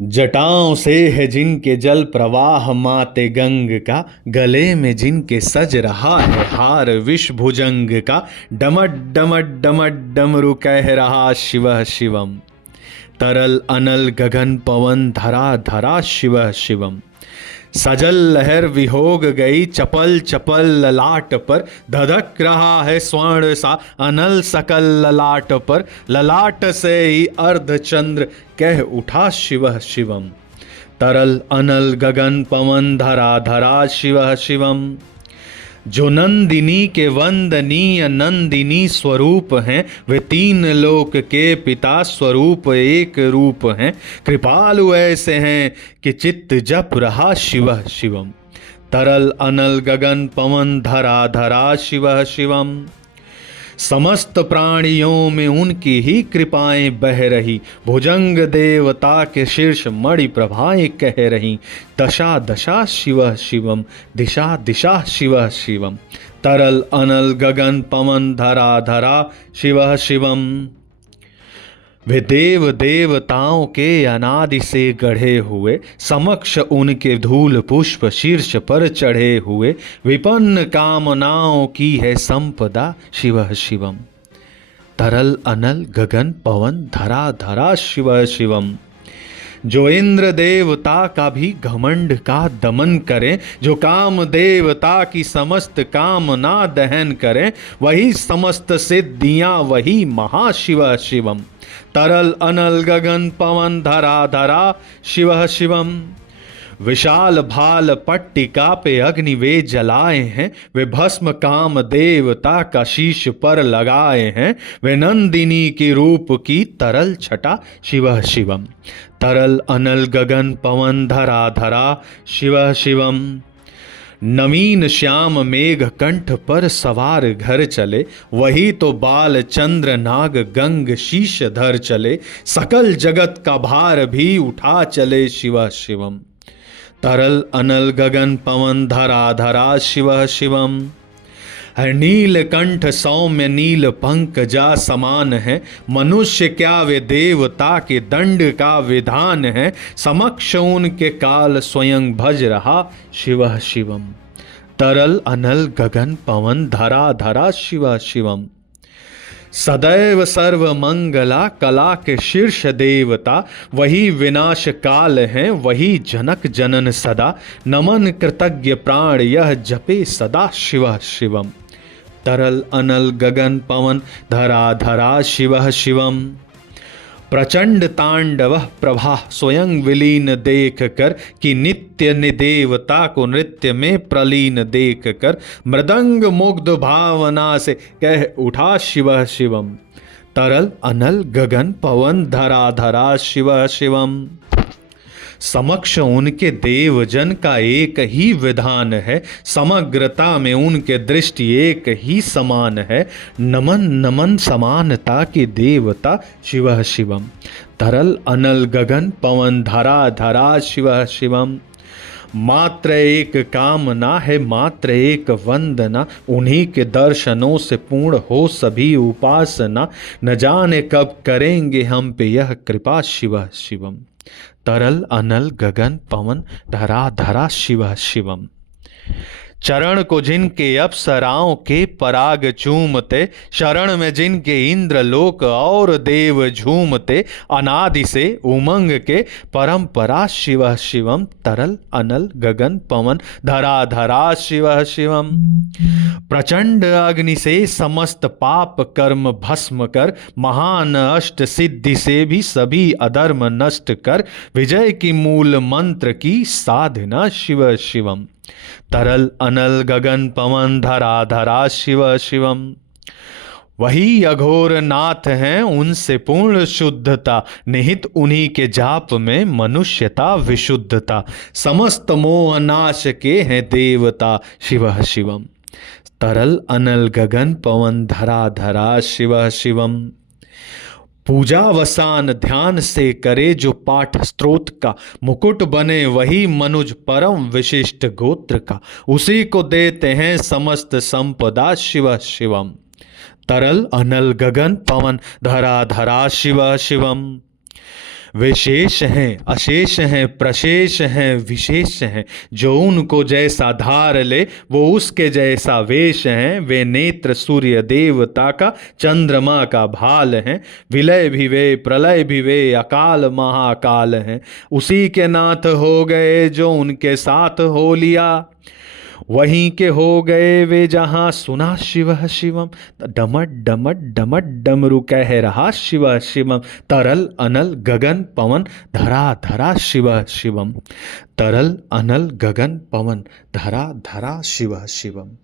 जटाओं से है जिनके जल प्रवाह माते गंग का, गले में जिनके सज रहा है हार विष भुजंग का, डमट डमट डमट डमरू कह रहा शिव शिवम। तरल अनल गगन पवन धरा धरा शिव शिवम। सजल लहर विहोग गई चपल चपल ललाट पर, धधक रहा है स्वर्ण सा अनल सकल ललाट पर, ललाट से ही अर्धचंद्र कह उठा शिव शिवम। तरल अनल गगन पवन धरा धरा शिव शिवम। जो नंदिनी के वंदनीय नंदिनी स्वरूप हैं, वे तीन लोक के पिता स्वरूप एक रूप हैं। कृपालु ऐसे हैं कि चित्त जप रहा शिव शिवम। तरल अनल गगन पवन धरा धरा शिव शिवम। समस्त प्राणियों में उनकी ही कृपाएं बह रही, भुजंग देवता के शीर्ष मणि प्रभाएं कह रही। दशा दशा शिव शिवम, दिशा दिशा शिव शिवम। तरल अनल गगन पवन धरा धरा शिव शिवम। वे देव देवताओं के अनादि से गढ़े हुए, समक्ष उनके धूल पुष्प शीर्ष पर चढ़े हुए, विपन्न कामनाओं की है संपदा शिव शिवम। तरल अनल गगन पवन धरा धरा शिव शिवम। जो इंद्र देवता का भी घमंड का दमन करें, जो काम देवता की समस्त कामना दहन करें, वही समस्त सिद्धियां वही महाशिव शिवम। तरल अनल गगन पवन धरा धरा शिव शिवम। विशाल भाल पट्टिका पे अग्नि वे जलाए हैं, वे भस्म काम देवता का शीश पर लगाए हैं। वे नंदिनी की रूप की तरल छटा शिव शिवम। तरल अनल गगन पवन धरा धरा शिव शिवम। नवीन श्याम मेघ कंठ पर सवार घर चले, वही तो बाल चंद्र नाग गंग शीश धर चले। सकल जगत का भार भी उठा चले शिव शिवम। तरल अनल गगन पवन धरा धरा शिव शिवम। है नील कंठ सौम्य नील पंकजा समान है, मनुष्य क्या वे देवता के दंड का विधान है। समक्ष उनके काल स्वयं भज रहा शिव शिवम। तरल अनल गगन पवन धरा धरा शिव शिवम। सदैव सर्व मंगला कला के शीर्ष देवता, वही विनाश काल हैं वही जनक जनन सदा। नमन कृतज्ञ प्राण यह जपे सदा शिव शिवम। तरल अनल गगन पवन धरा धरा शिव शिवम। प्रचंड तांडव प्रभा स्वयं विलीन देख कर, कि नित्य निदेवता को नृत्य में प्रलीन देख कर, मृदंग मुग्ध भावना से कह उठा शिव शिवम। तरल अनल गगन पवन धरा धरा शिव शिवम। समक्ष उनके देवजन का एक ही विधान है, समग्रता में उनके दृष्टि एक ही समान है। नमन नमन समानता के देवता शिव शिवम। तरल अनल गगन पवन धरा धरा शिव शिवम। मात्र एक कामना है मात्र एक वंदना, उन्हीं के दर्शनों से पूर्ण हो सभी उपासना। न जाने कब करेंगे हम पे यह कृपा शिव शिवम। तरल अनल गगन पवन धरा धरा शिव शिवम। चरण को जिनके अप्सराओं के पराग चूमते, शरण में जिनके इंद्र लोक और देव झूमते। अनादि से उमंग के परंपरा शिव शिवम। तरल अनल गगन पवन धरा धरा शिव शिवम। प्रचंड अग्नि से समस्त पाप कर्म भस्म कर, महान अष्ट सिद्धि से भी सभी अधर्म नष्ट कर। विजय की मूल मंत्र की साधना शिव शिवम। तरल अनल गगन पवन धरा धरा शिव शिवम। वही अघोर नाथ हैं उनसे पूर्ण शुद्धता, निहित उन्हीं के जाप में मनुष्यता विशुद्धता। समस्त मोह नाश के हैं देवता शिव शिवम। तरल अनल गगन पवन धरा धरा शिव शिवम। पूजावसान ध्यान से करे जो पाठ स्त्रोत का, मुकुट बने वही मनुज परम विशिष्ट गोत्र का। उसी को देते हैं समस्त संपदा शिव शिवम। तरल अनल गगन पवन धरा धरा शिव शिवम। वे शेष हैं, अशेष हैं, प्रशेष हैं, विशेष हैं। जो उनको जैसा धार ले वो उसके जैसा वेश हैं। वे नेत्र सूर्य देवता का, चंद्रमा का भाल हैं। विलय भी वे, प्रलय भी वे, अकाल महाकाल हैं। उसी के नाथ हो गए जो उनके साथ हो लिया। वहीं के हो गए वे जहां सुना शिव शिवम। डमट डमट डमट डमरू कह रहा शिव शिवम। तरल अनल गगन पवन धरा धरा शिव शिवम। तरल अनल गगन पवन धरा धरा शिव शिवम।